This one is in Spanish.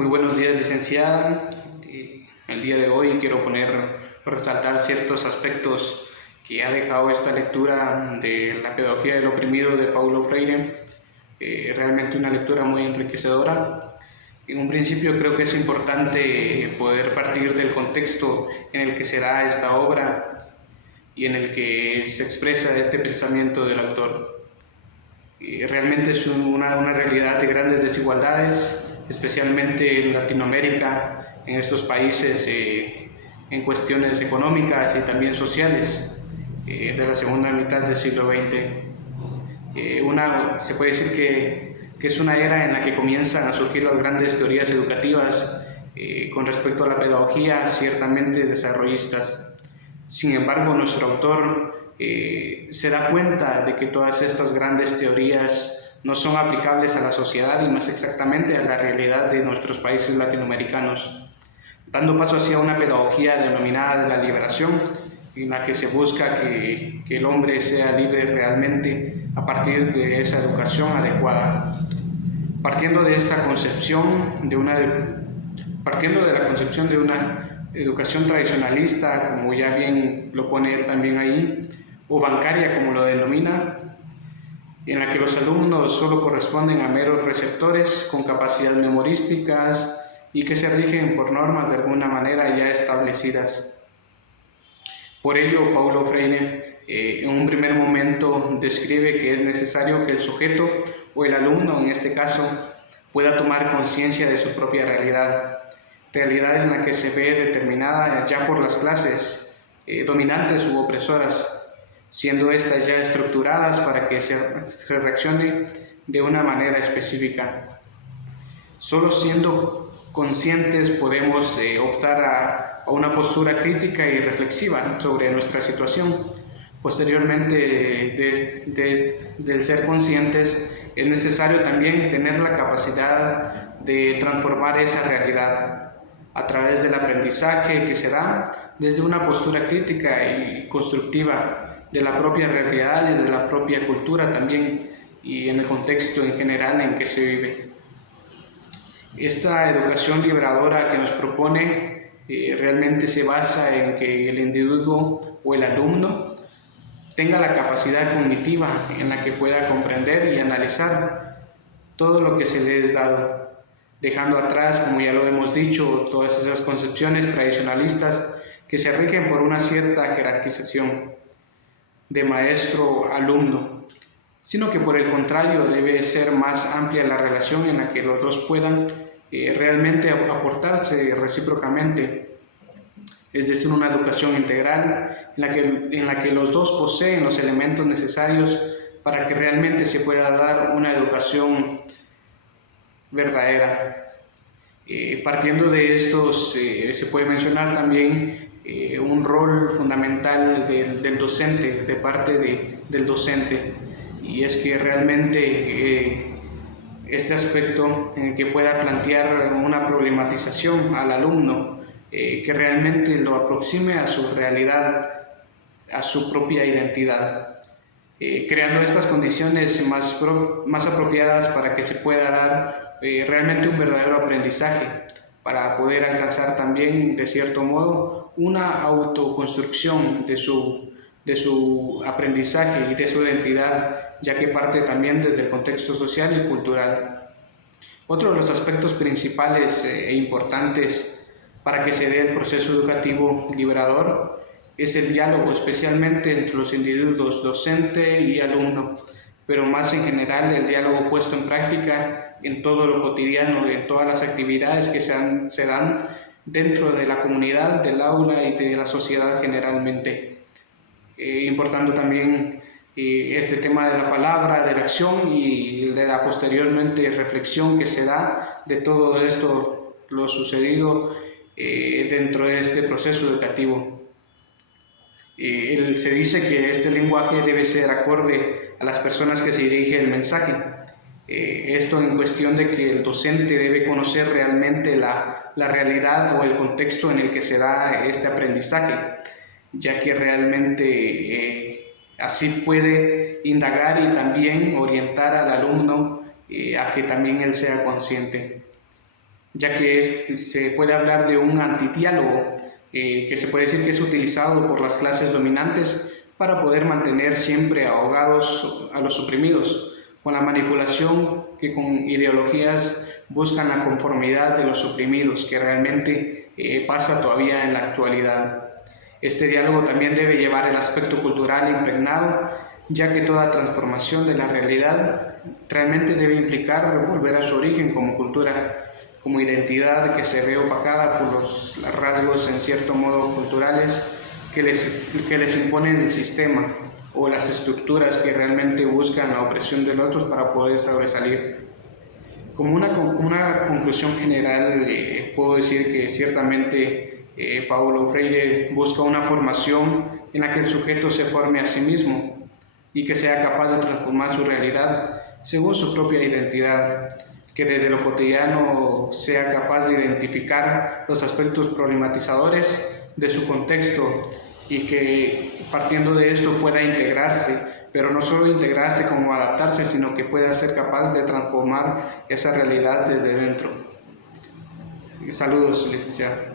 Muy buenos días, licenciada. El día de hoy quiero resaltar ciertos aspectos que ha dejado esta lectura de la pedagogía del oprimido de Paulo Freire. Realmente una lectura muy enriquecedora. En un principio creo que es importante poder partir del contexto en el que se da esta obra y en el que se expresa este pensamiento del autor. Realmente es una realidad de grandes desigualdades, especialmente en Latinoamérica, en estos países en cuestiones económicas y también sociales de la segunda mitad del siglo XX. Se puede decir que es una era en la que comienzan a surgir las grandes teorías educativas con respecto a la pedagogía, ciertamente desarrollistas. Sin embargo, nuestro autor se da cuenta de que todas estas grandes teorías no son aplicables a la sociedad y más exactamente a la realidad de nuestros países latinoamericanos, dando paso hacia una pedagogía denominada de la liberación, en la que se busca que el hombre sea libre realmente a partir de esa educación adecuada. Partiendo de la concepción de una educación tradicionalista, como ya bien lo pone él también ahí, o bancaria como lo denomina, en la que los alumnos solo corresponden a meros receptores con capacidades memorísticas y que se rigen por normas de alguna manera ya establecidas. Por ello, Paulo Freire en un primer momento describe que es necesario que el sujeto o el alumno, en este caso, pueda tomar conciencia de su propia realidad en la que se ve determinada ya por las clases dominantes u opresoras, siendo estas ya estructuradas para que se reaccione de una manera específica. Solo siendo conscientes podemos optar a una postura crítica y reflexiva sobre nuestra situación. Posteriormente del ser conscientes, es necesario también tener la capacidad de transformar esa realidad a través del aprendizaje que se da desde una postura crítica y constructiva de la propia realidad y de la propia cultura también y en el contexto en general en que se vive. Esta educación liberadora que nos propone realmente se basa en que el individuo o el alumno tenga la capacidad cognitiva en la que pueda comprender y analizar todo lo que se le es dado, dejando atrás, como ya lo hemos dicho, todas esas concepciones tradicionalistas que se rigen por una cierta jerarquización de maestro-alumno, sino que por el contrario debe ser más amplia la relación en la que los dos puedan realmente aportarse recíprocamente, es decir, una educación integral en la que los dos poseen los elementos necesarios para que realmente se pueda dar una educación verdadera. Partiendo de estos, se puede mencionar también un rol fundamental del docente, de parte del docente, y es que realmente este aspecto en el que pueda plantear una problematización al alumno que realmente lo aproxime a su realidad, a su propia identidad, creando estas condiciones más apropiadas para que se pueda dar realmente un verdadero aprendizaje, para poder alcanzar también, de cierto modo, una autoconstrucción de su aprendizaje y de su identidad, ya que parte también desde el contexto social y cultural. Otro de los aspectos principales e importantes para que se dé el proceso educativo liberador es el diálogo, especialmente entre los individuos docente y alumno, pero más en general el diálogo puesto en práctica en todo lo cotidiano, en todas las actividades que se dan dentro de la comunidad, del aula y de la sociedad generalmente. Importando también este tema de la palabra, de la acción y de la posteriormente reflexión que se da de todo esto, lo sucedido dentro de este proceso educativo. Se dice que este lenguaje debe ser acorde a las personas que se dirige el mensaje. Esto en cuestión de que el docente debe conocer realmente la realidad o el contexto en el que se da este aprendizaje, ya que realmente así puede indagar y también orientar al alumno a que también él sea consciente. ya que se puede hablar de un antidiálogo, que se puede decir que es utilizado por las clases dominantes para poder mantener siempre ahogados a los oprimidos, con la manipulación que con ideologías buscan la conformidad de los oprimidos, que realmente pasa todavía en la actualidad. Este diálogo también debe llevar el aspecto cultural impregnado, ya que toda transformación de la realidad realmente debe implicar volver a su origen como cultura, como identidad que se ve opacada por los rasgos en cierto modo culturales que les imponen el sistema o las estructuras que realmente buscan la opresión de los otros para poder sobresalir. Como una conclusión general, puedo decir que ciertamente Paulo Freire busca una formación en la que el sujeto se forme a sí mismo y que sea capaz de transformar su realidad según su propia identidad, que desde lo cotidiano sea capaz de identificar los aspectos problematizadores de su contexto y que partiendo de esto pueda integrarse, pero no solo integrarse como adaptarse, sino que pueda ser capaz de transformar esa realidad desde dentro. Saludos, licenciado.